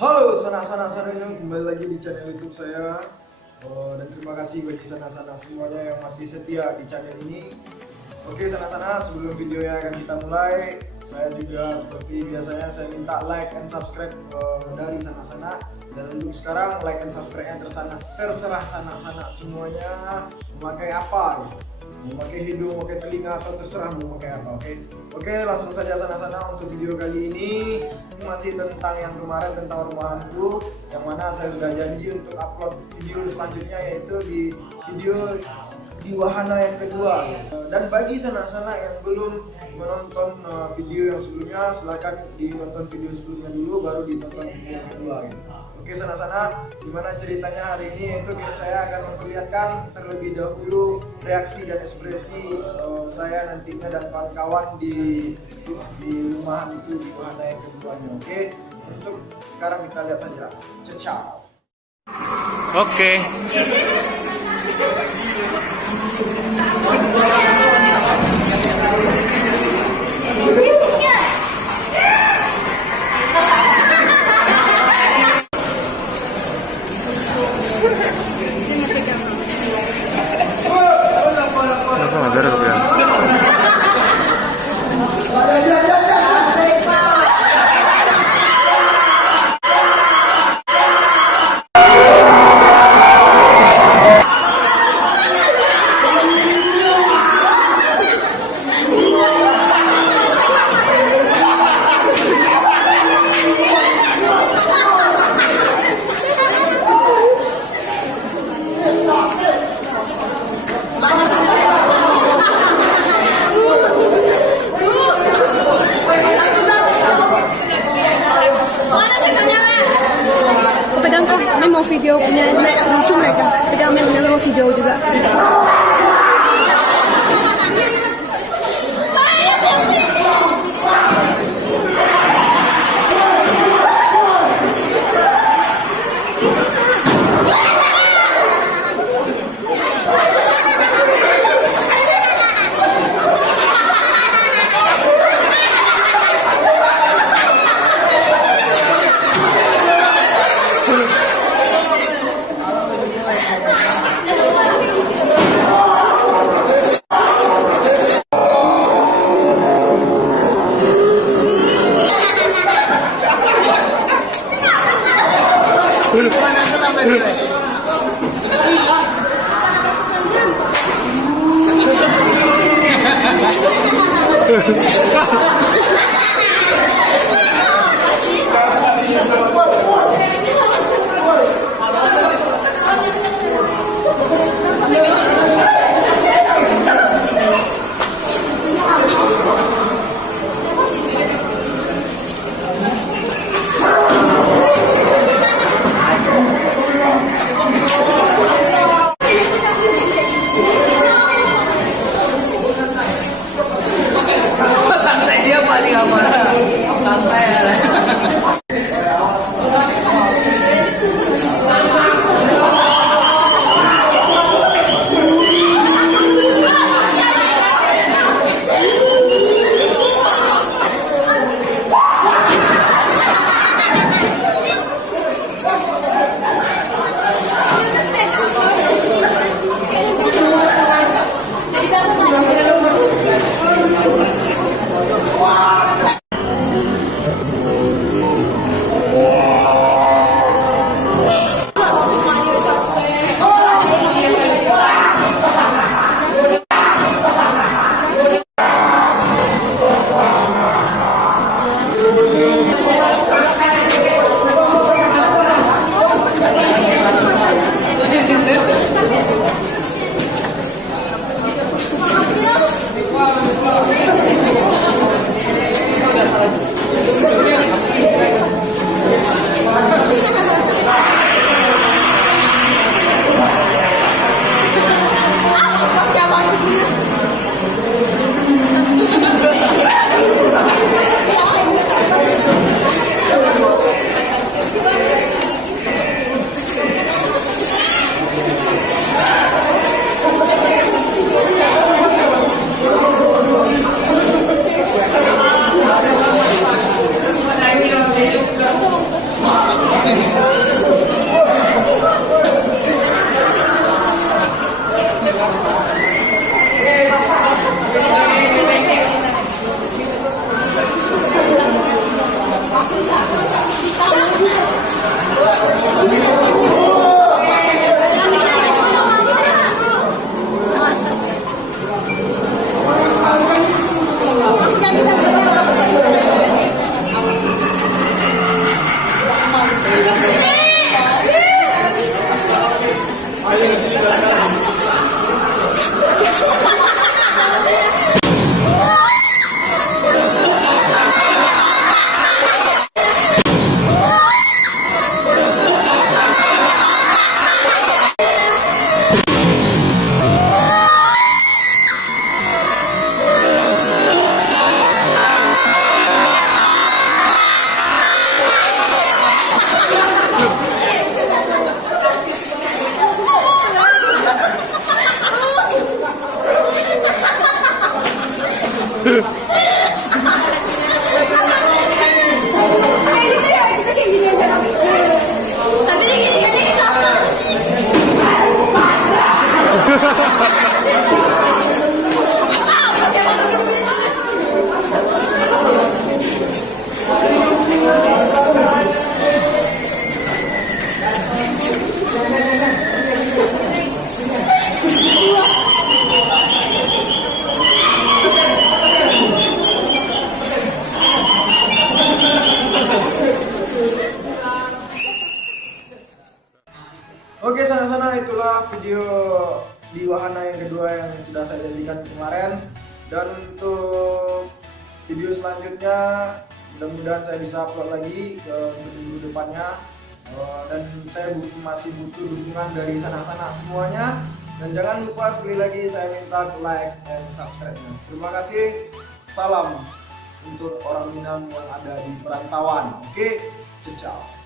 Halo sanak-sanak sadanya, kembali lagi di channel YouTube saya. Dan terima kasih bagi sanak-sanak semuanya yang masih setia di channel ini. Oke sanak-sanak, sebelum videonya akan kita mulai, saya juga seperti biasanya saya minta like and subscribe dari sanak-sanak. Dan untuk sekarang like and subscribe-nya terserah sanak-sanak semuanya memakai apa gitu. Memakai hidung, memakai telinga, atau terserah mau memakai apa. Oke, langsung saja sana-sana untuk video kali ini masih tentang yang kemarin tentang rumah hantu, yang mana saya sudah janji untuk upload video selanjutnya, yaitu di video di wahana yang kedua. Dan bagi sana-sana yang belum menonton video yang sebelumnya, silahkan ditonton video sebelumnya dulu baru ditonton video yang kedua gitu. Oke sana-sana, gimana ceritanya hari ini, yaitu saya akan memperlihatkan terlebih dahulu reaksi dan ekspresi saya nantinya dan kawan-kawan di rumah itu di wahana yang keduanya. Oke, untuk sekarang kita lihat saja. Ciao. Oke. Pegang kah? Ini mau video punya lucu mereka. Pegang mau video juga. Oke, sana-sana itulah video di wahana yang kedua yang sudah saya janjikan kemarin. Dan untuk video selanjutnya mudah-mudahan saya bisa upload lagi untuk minggu depannya. Dan saya masih butuh dukungan dari sana-sana semuanya. Dan jangan lupa sekali lagi saya minta like dan subscribe-nya. Terima kasih. Salam untuk orang Minang yang ada di perantauan. Oke, ciao.